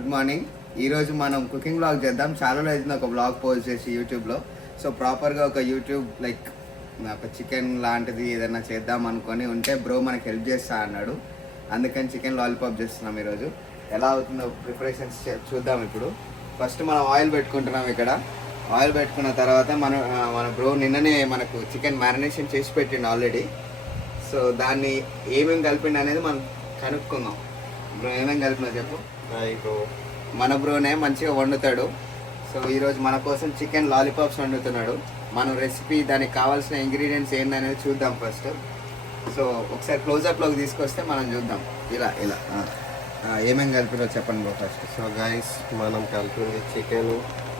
Good morning. ఈరోజు మనం cooking blog చేద్దాం. చాలా రోజున ఒక బ్లాగ్ పోస్ట్ చేసి యూట్యూబ్లో. సో ప్రాపర్గా ఒక యూట్యూబ్ లైక్ ఒక చికెన్ లాంటిది ఏదైనా చేద్దాం అనుకొని ఉంటే బ్రో మనకి హెల్ప్ చేస్తా అన్నాడు. అందుకని చికెన్ లాలీపాప్ చేస్తున్నాం. ఈరోజు ఎలా అవుతుందో ప్రిపరేషన్స్ చూద్దాం. ఇప్పుడు ఫస్ట్ మనం ఆయిల్ పెట్టుకుంటున్నాం. ఇక్కడ ఆయిల్ పెట్టుకున్న తర్వాత మన బ్రో నిన్ననే మనకు చికెన్ మ్యారినేషన్ చేసి పెట్టిండు ఆల్రెడీ. సో దాన్ని ఏమేమి కలిపిండు అనేది మనం కనుక్కుందాం. బ్రో ఏమేమి కలిపినా చెప్పు. బ్రో మన బ్రోనే మంచిగా వండుతాడు. సో ఈరోజు మన కోసం చికెన్ లాలీపాప్స్ వండుతున్నాడు. మనం రెసిపీ దానికి కావాల్సిన ఇంగ్రీడియంట్స్ ఏందనేది చూద్దాం ఫస్ట్. సో ఒకసారి క్లోజప్లోకి తీసుకొస్తే మనం చూద్దాం. ఇలా ఇలా ఏమేమి కలిపినో చెప్పండి బ్రో ఫస్ట్. సో గైస్ మనం కలిపింది చికెన్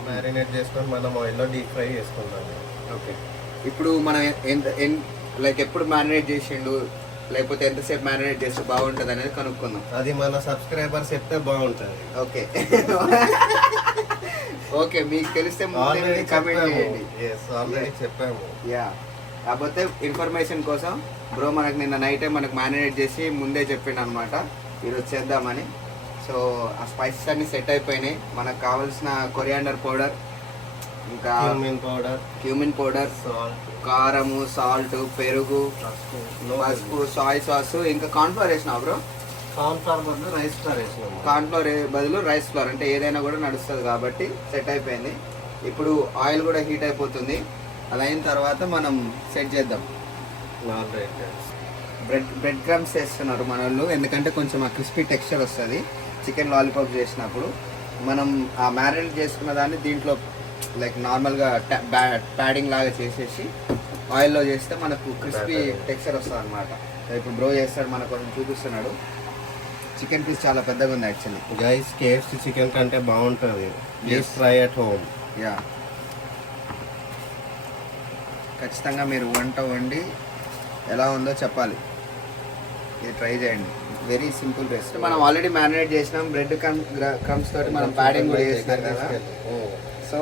మ్యారినేట్ చేసుకొని మనం ఆయిల్లో డీప్ ఫ్రై చేసుకుందాం. ఓకే, ఇప్పుడు మనం లైక్ ఎప్పుడు మ్యారినేట్ చేసిండు, లేకపోతే ఎంతసేపు మ్యారినేట్ చేస్తే బాగుంటుంది అనేది కనుక్కుందాం. అది మన సబ్స్క్రైబర్స్ చెప్తే బాగుంటుంది. ఓకే ఓకే, మీకు తెలిస్తే కమెంట్ చేయండి. ఆల్రెడీ చెప్పాము. యా, కాకపోతే ఇన్ఫర్మేషన్ కోసం బ్రో మనకు నిన్న నైటే మనకు మ్యారినేట్ చేసి ముందే చెప్పిండు అనమాట ఈరోజు చేద్దామని. సో ఆ స్పైసెస్ అన్ని సెట్ అయిపోయినాయి. మనకు కావాల్సిన కొరియాండర్ పౌడర్, ఇంకా క్యూమిన్ పౌడర్, కారము, సాల్ట్, పెరుగు, పసుపు, సాయ్ సాస్, ఇంకా కార్న్ఫ్లోర్ వేసినా బ్రో. కార్న్ఫ్లోర్ బదులు రైస్ ఫ్లోర్ వేసినాము. కార్న్ఫ్లోర్ బదులు రైస్ ఫ్లోర్ అంటే ఏదైనా కూడా నడుస్తుంది కాబట్టి సెట్ అయిపోయింది. ఇప్పుడు ఆయిల్ కూడా హీట్ అయిపోతుంది. అలా అయిన తర్వాత మనం సెట్ చేద్దాం. బ్రెడ్ క్రమ్స్ వేస్తున్నారు మన వాళ్ళు, ఎందుకంటే కొంచెం ఆ క్రిస్పీ టెక్స్చర్ వస్తుంది చికెన్ లాలీపాప్ చేసినప్పుడు. మనం ఆ మ్యారినేట్ చేసుకున్న దాన్ని దీంట్లో లైక్ నార్మల్గా ప్యాడింగ్ లాగా చేసేసి ఆయిల్లో చేస్తే మనకు క్రిస్పీ టెక్స్చర్ వస్తుంది అనమాట. ఇప్పుడు బ్రో చేస్తాడు, మనకు కొంచెం చూపిస్తున్నాడు. చికెన్ పీస్ చాలా పెద్దగా ఉంది యాక్చువల్లీ. గైస్ KFC చికెన్ కంటే బాగుంటుంది. Please try at home. Yeah, ఖచ్చితంగా మీరు వంట వండి ఎలా ఉందో చెప్పాలి. ఇది ట్రై చేయండి. Very simple recipe. మనం ఆల్రెడీ మ్యారినేట్ చేసినాం. బ్రెడ్ క్రమ్స్ తోటి మనం ప్యాడింగ్ కూడా చేసినాం కదా. సో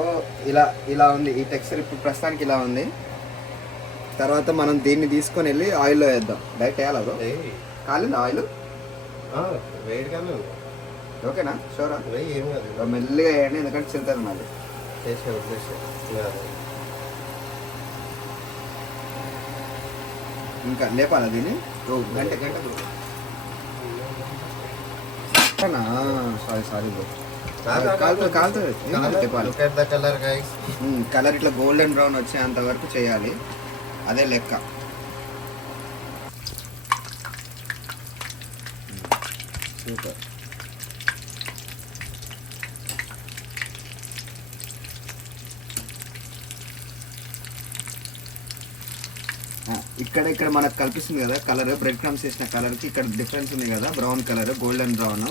ఇలా ఉంది ఈ టెక్స్చర్. ఇప్పుడు ప్రస్తుతానికి ఇలా ఉంది. తర్వాత మనం దీన్ని తీసుకొని వెళ్ళి ఆయిల్లో వేద్దాం. డైరెక్ట్ వేయాలా బ్రో? కాలింది ఆయిల్? వేడిగానే ఉంది. ఓకేనా? షూరా? ఏం కాదు, మెల్లిగా వేయండి, ఎందుకంటే చింతది మళ్ళీ. ఇంకా లేపాలా దీన్ని? గంట సారీ బ్రో, కలర్ ఇట్లా గోల్డెన్ బ్రౌన్ వచ్చేంత వరకు చేయాలి. అదే లెక్క. సూపర్. ఇక్కడ మనకు కల్పిస్తుంది కదా కలర్, బ్రెడ్ క్రమ్స్ వేసిన కలర్కి ఇక్కడ డిఫరెన్స్ ఉంది కదా, brown colour, golden brown.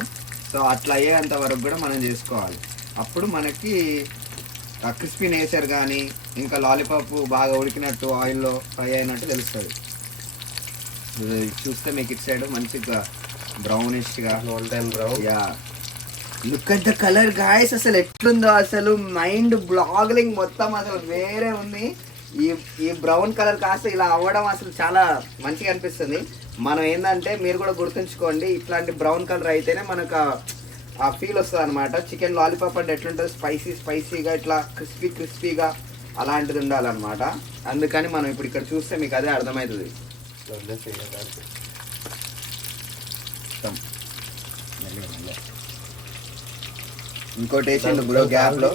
So అట్లా అయ్యేంత వరకు కూడా మనం చేసుకోవాలి. అప్పుడు మనకి ఆ క్రిస్పీ నేచర్ కానీ ఇంకా లాలీపాప్ బాగా ఉడికినట్టు ఆయిల్లో ఫ్రై అయినట్టు తెలుస్తుంది. చూస్తే మీకు ఇటు సైడ్ మంచిగా బ్రౌనిష్గా golden brown. Yeah, look at the colour guys. అసలు ఎట్లుందో అసలు మైండ్ బ్లాగ్లింగ్ మొత్తం అసలు వేరే ఉంది. ఈ బ్రౌన్ కలర్ కాస్త ఇలా అవ్వడం అసలు చాలా మంచిగా అనిపిస్తుంది. మనం ఏంటంటే మీరు కూడా గుర్తుంచుకోండి, ఇట్లాంటి బ్రౌన్ కలర్ అయితేనే మనకు ఆ ఫీల్ వస్తుంది అనమాట. చికెన్ లాలీపాప్ అంటే ఎట్లుంటుంది, స్పైసీగా ఇట్లా క్రిస్పీగా అలాంటిది ఉండాలన్నమాట. అందుకని మనం ఇప్పుడు ఇక్కడ చూస్తే మీకు అదే అర్థమవుతుంది. ఇంకోటి వేసిండు బ్రో గ్యాప్లో.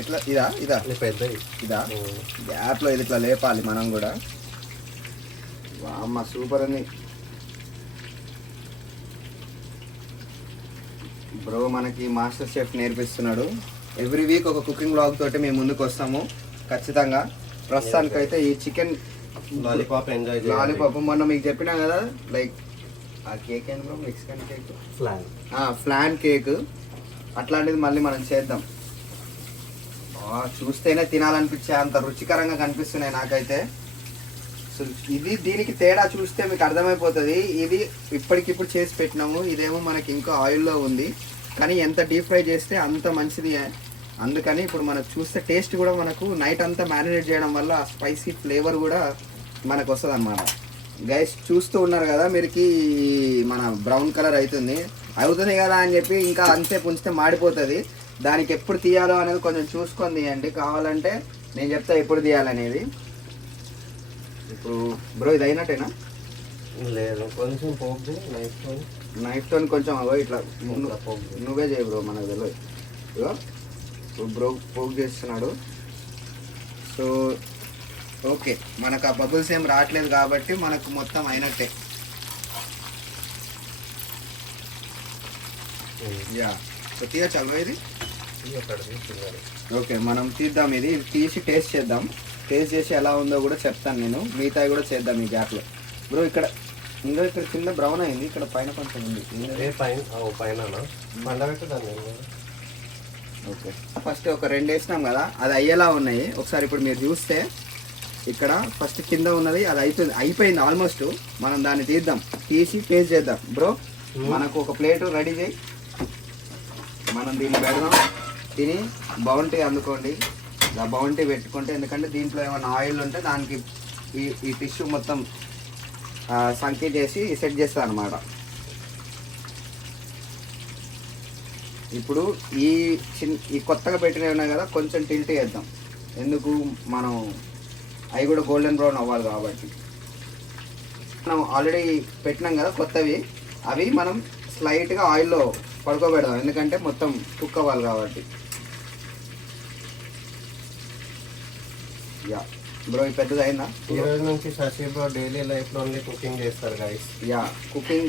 ఎట్లా ఇదా గ్యాప్లో ఇది ఇట్లా లేపాలి మనం కూడా. అమ్మ సూపర్ అని బ్రో మనకి మాస్టర్ షెఫ్ నేర్పిస్తున్నాడు. ఎవ్రీ వీక్ ఒక కుకింగ్ బ్లాగ్ తోటి మేము ముందుకు వస్తాము ఖచ్చితంగా. ప్రస్తుతానికైతే ఈ చికెన్ లాలీపాప్ మొన్న మీకు చెప్పినా కదా, లైక్ ఆ కేక్ ఏంటి బ్రో, మెక్సికన్ కేక్, ఫ్లాన్ కేక్, అట్లాంటిది మళ్ళీ మనం చేద్దాం. చూస్తేనే తినాలనిపించే అంత రుచికరంగా కనిపిస్తున్నాయి నాకైతే. సో ఇది దీనికి తేడా చూస్తే మీకు అర్థమైపోతుంది. ఇది ఇప్పటికిప్పుడు చేసి పెట్టినాము, ఇదేమో మనకి ఇంకా ఆయిల్లో ఉంది. కానీ ఎంత డీప్ ఫ్రై చేస్తే అంత మంచిది. అందుకని ఇప్పుడు మనకు చూస్తే టేస్ట్ కూడా మనకు నైట్ అంతా మ్యారినేట్ చేయడం వల్ల ఆ స్పైసీ ఫ్లేవర్ కూడా మనకు వస్తుంది అన్నమాట. గైస్ చూస్తూ ఉన్నారు కదా మీరుకి మన బ్రౌన్ కలర్ అవుతుంది కదా అని చెప్పి ఇంకా అంతసేపు ఉంచితే మాడిపోతుంది. దానికి ఎప్పుడు తీయాలో అనేది కొంచెం చూసుకొని తీయండి. కావాలంటే నేను చెప్తా ఎప్పుడు తీయాలనేది. ఇప్పుడు బ్రో ఇది అయినట్టేనా? లేదు, కొంచెం పోపు నైఫ్తో కొంచెం ఇట్లా నువ్వే చేయ బ్రో, మనకు తెలియదు. ఇగో ఇప్పుడు బ్రో పోక్ చేస్తున్నాడు. సో ఓకే, మనకు ఆ బబుల్స్ ఏం రావట్లేదు కాబట్టి మనకు మొత్తం అయినట్టే. యా, సో తీయచ్చా బ్రో ఇది? ఓకే, మనం తీద్దాం. ఇది తీసి టేస్ట్ చేద్దాం. టేస్ట్ చేసి ఎలా ఉందో కూడా చెప్తాను నేను. మిగతా కూడా చేద్దాం ఈ గ్యాప్లో. బ్రో ఇక్కడ కింద బ్రౌన్ అయింది, ఇక్కడ పైన కొంచెం ఉంది. ఓకే, ఫస్ట్ ఒక 2 వేసినాం కదా, అది అయ్యేలా ఉన్నాయి. ఒకసారి ఇప్పుడు మీరు చూస్తే ఇక్కడ ఫస్ట్ కింద ఉన్నది అది అయిపోయింది ఆల్మోస్ట్. మనం దాన్ని తీద్దాం, తీసి టేస్ట్ చేద్దాం. బ్రో మనకు ఒక ప్లేట్ రెడీ చేయి, మనం దీన్ని పెడదాం. తిని బౌంటీ అందుకోండి, ఇలా బౌంటీ పెట్టుకుంటే, ఎందుకంటే దీంట్లో ఏమైనా ఆయిల్ ఉంటే దానికి ఈ టిష్యూ మొత్తం సంకీ చేసి సెట్ చేస్తా అనమాట. ఇప్పుడు ఈ కొత్తగా పెట్టినవి ఉన్నాయి కదా, కొంచెం టిల్ట్ చేద్దాం. ఎందుకు, మనం అవి కూడా గోల్డెన్ బ్రౌన్ అవ్వాలి కాబట్టి. మనం ఆల్రెడీ పెట్టినాం కదా కొత్తవి, అవి మనం స్లైట్గా ఆయిల్లో పడుకోబెడదాం, ఎందుకంటే మొత్తం కుక్ అవ్వాలి కాబట్టి. యా బ్రో, ఈ పెద్దది అయిందా? ఈ రోజు నుంచి శశి బ్రో డైలీ లైఫ్ లో ఓన్లీ కుకింగ్ చేస్తారు guys. Yeah,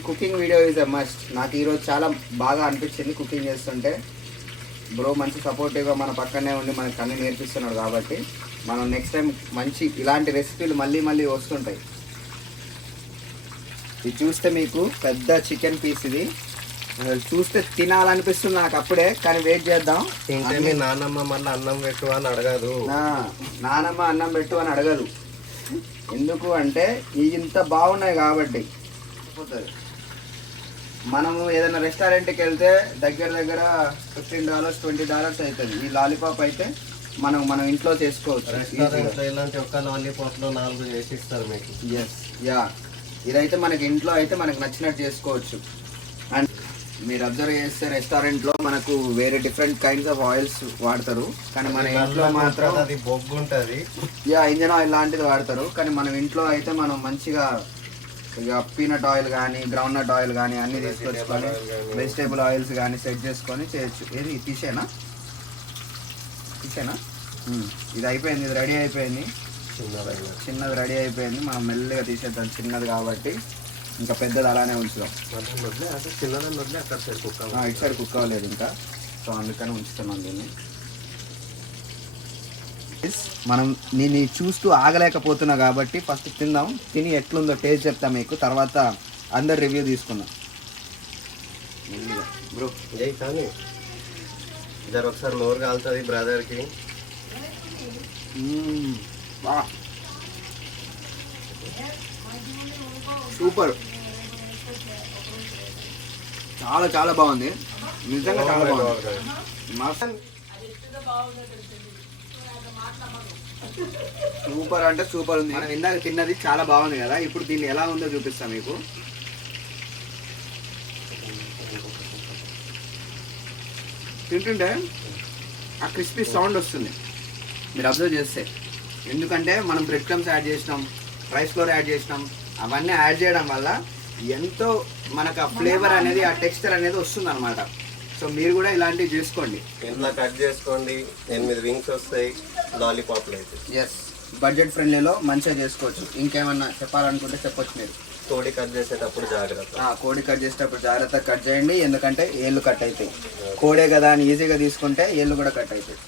cooking video is a must. నాకు ఈరోజు చాలా బాగా అనిపించింది కుకింగ్ చేస్తుంటే. బ్రో మంచి సపోర్టివ్గా మన పక్కనే ఉండి మనకు అన్నీ నేర్పిస్తున్నాడు కాబట్టి మనం నెక్స్ట్ టైం మంచి ఇలాంటి రెసిపీలు మళ్ళీ వస్తుంటాయి. ఇది చూస్తే మీకు పెద్ద చికెన్ పీస్, ఇది చూస్తే తినాలనిపిస్తుంది నాకు అప్పుడే, కానీ వెయిట్ చేద్దాం. మీ నాన్నమ్మ మళ్ళీ అన్నం పెట్టు అని అడగదు. నానమ్మ అన్నం పెట్టు అని అడగదు. ఎందుకు అంటే ఇవి ఇంత బాగున్నాయి కాబట్టి. మనము ఏదైనా రెస్టారెంట్కి వెళ్తే దగ్గర $15 $20 అవుతుంది. ఈ లాలీపాప్ అయితే మనం ఇంట్లో చేసుకోవచ్చు. ఇలాంటి ఒక్క లాలీపాప్ లో 4 చేసి ఇస్తారు మీకు. ఎస్, యా, ఇదైతే మనకి ఇంట్లో అయితే మనకు నచ్చినట్టు చేసుకోవచ్చు. అండ్ మీరు అబ్జర్వ్ చేస్తే రెస్టారెంట్లో మనకు వేరే డిఫరెంట్ కైండ్స్ ఆఫ్ ఆయిల్స్ వాడతారు, కానీ మన ఇంట్లో మాత్రం అది బొగ్గు ఉంటుంది. యా, ఇంజన్ ఆయిల్ లాంటిది వాడతారు. కానీ మనం ఇంట్లో అయితే మనం మంచిగా పీనట్ ఆయిల్ కానీ గ్రౌండ్ నట్ ఆయిల్ కానీ అన్నీ తీసుకొచ్చుకొని వెజిటేబుల్ ఆయిల్స్ కానీ సెట్ చేసుకొని చేయొచ్చు. ఏది తీసేనా? ఇది అయిపోయింది, ఇది రెడీ అయిపోయింది. చిన్నది రెడీ అయిపోయింది. మనం మెల్లగా తీసేద్దాం, చిన్నది కాబట్టి. ఇంకా పెద్దది అలానే ఉంచుదాం. ఇటు సైడ్ కుక్ అవ్వలేదు ఇంకా, సో అందుకని ఉంచుతున్నాం దీన్ని. మనం నేను చూస్తూ ఆగలేకపోతున్నా కాబట్టి ఫస్ట్ తిందాం. తిని ఎట్లుందో టేస్ట్ చెప్తాం మీకు, తర్వాత అందరు రివ్యూ తీసుకుందాం. బ్రో కానీ జర ఒకసారి నోరు కాలుతుంది బ్రదర్కి. సూపర్, చాలా బాగుంది, నిజంగా చాలా బాగుంది. సూపర్ అంటే సూపర్ ఉంది. మనం ఇందాక తిన్నది చాలా బాగుంది కదా, ఇప్పుడు దీన్ని ఎలా ఉందో చూపిస్తాం మీకు. తింటుంటే ఆ క్రిస్పీ సౌండ్ వస్తుంది మీరు అబ్జర్వ్ చేస్తే. ఎందుకంటే మనం బ్రెడ్ క్రమ్స్ యాడ్ చేసినాం, రైస్ ఫ్లోర్ యాడ్ చేసినాం. అవన్నీ యాడ్ చేయడం వల్ల ఎంతో మనకు ఆ ఫ్లేవర్ అనేది, ఆ టెక్స్చర్ అనేది వస్తుంది అనమాట. సో మీరు కూడా ఇలాంటివి చేసుకోండి, ఇంట్లో కట్ చేసుకోండి. 8 వింగ్స్ వస్తాయి లాలీపాప్లు అయితే. ఎస్, బడ్జెట్ ఫ్రెండ్లీలో మంచిగా చేసుకోవచ్చు. ఇంకేమన్నా చెప్పాలనుకుంటే చెప్పొచ్చు మీరు. కోడి కట్ చేసేటప్పుడు జాగ్రత్త. కోడి కట్ చేసేటప్పుడు జాగ్రత్తగా కట్ చేయండి, ఎందుకంటే ఏళ్ళు కట్ అవుతాయి. కోడే కదా అని ఈజీగా తీసుకుంటే ఏళ్ళు కూడా కట్ అవుతాయి.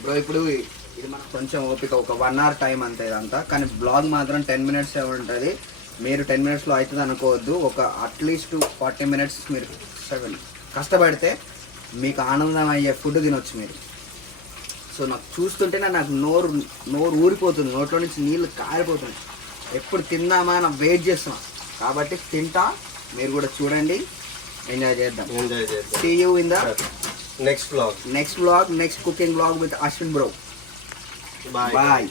బ్రో ఇప్పుడు ఇది మనకు కొంచెం ఓపిక, ఒక 1 hour టైం అంతే ఇదంతా. కానీ బ్లాగ్ మాత్రం 10 minutes ఉంటుంది. మీరు 10 minutesలో అవుతుంది అనుకోవద్దు. ఒక అట్లీస్ట్ 40 minutes మీరు కష్టపడితే మీకు ఆనందం అయ్యే ఫుడ్ తినొచ్చు మీరు. సో నాకు చూస్తుంటేనే నాకు నోరు ఊరిపోతుంది, నోట్లో నుంచి నీళ్ళు కారిపోతుంది. ఎప్పుడు తిందామా అని వెయిట్ చేస్తున్నాం కాబట్టి తింటా. మీరు కూడా చూడండి, ఎంజాయ్ చేద్దాం. See you in the next vlog, next cooking vlog with Ashwin bro. Bye. Bye.